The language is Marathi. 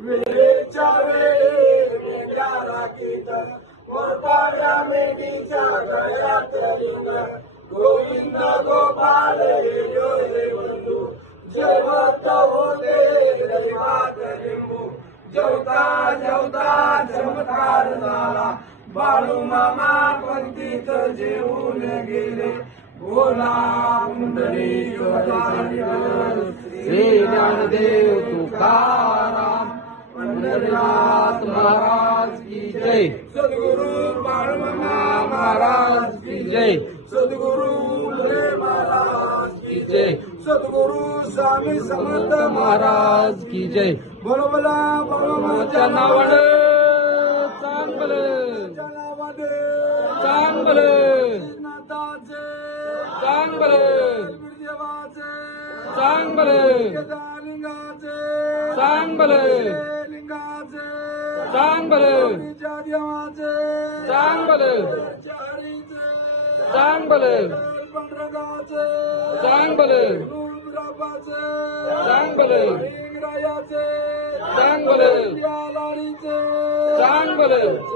वेळेच्या वेळी वेगळ्या राखीत कोरपाड्या मेंढीच्या गळ्यात रिंग गोविंद गोपाल रे बंधू जेवत होते दैवात लिंबू जेवता जेवता चमत्कार झाला बाळू मामा पंक्तीत जेवून गेले बोला कुंडली श्री ज्ञानदेव तुकाराम पंढरीनाथ महाराज की जय सद्गुरु बाळूमामा महाराज की जय सद्गुरु भोले महाराज की जय सद्गुरु स्वामी समर्थ महाराज की जय बोलो बोला बाळूमामाच्या नावाने चांगलं चांगलं चांगलं चांगलं चांगलं चांगलं चांगलं चांगलं चांगलं चांगलं चांगलं चांगलं